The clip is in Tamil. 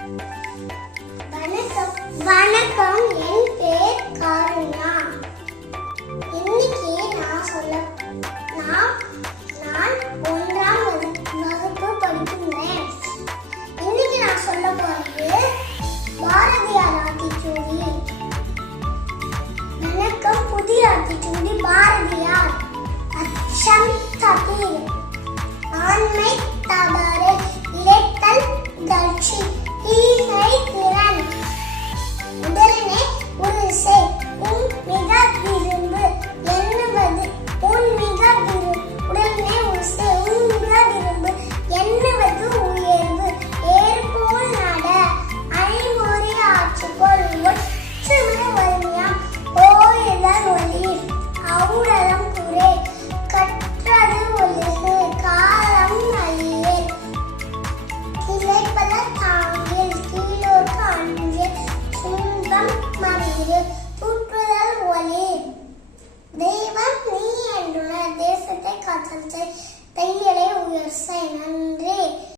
வணக்கம் வணக்கம், என் பேர் காருண்யா. இன்னைக்கு நான் 1ஆம் வகுப்பு படிக்கின்றேன். இன்னைக்கு நான் சொல்ல போறது பாரதியார் ஆத்திச்சூடி. வணக்கம். புதிய ஆத்திச்சூடி. பாரதியார். அச்சம் தவிர், ஆண்மை தவறு, இறைத்தல் கட்சி, ஈகை திறன், உடனே ஒரு செய், உன் மிக விரும்பு எண்ணுவது, உன் மிக உடனே ஒரு செய், உன் மிக விரும்பு எண்ணுவது உயர்வு, ஏற்போல் நட, ஐமொழி ஆற்றுக்கோள், ஒற்றுமை வலிமையாம், ஓயுதல் ஒளி, ஔடதம் குறை, கற்றது ஒழுகு, காலம் அழியேல், கிளைப்பல தாங்கில், கீழோர்க்கு அஞ்சேல், துன்பம் மறியிரு.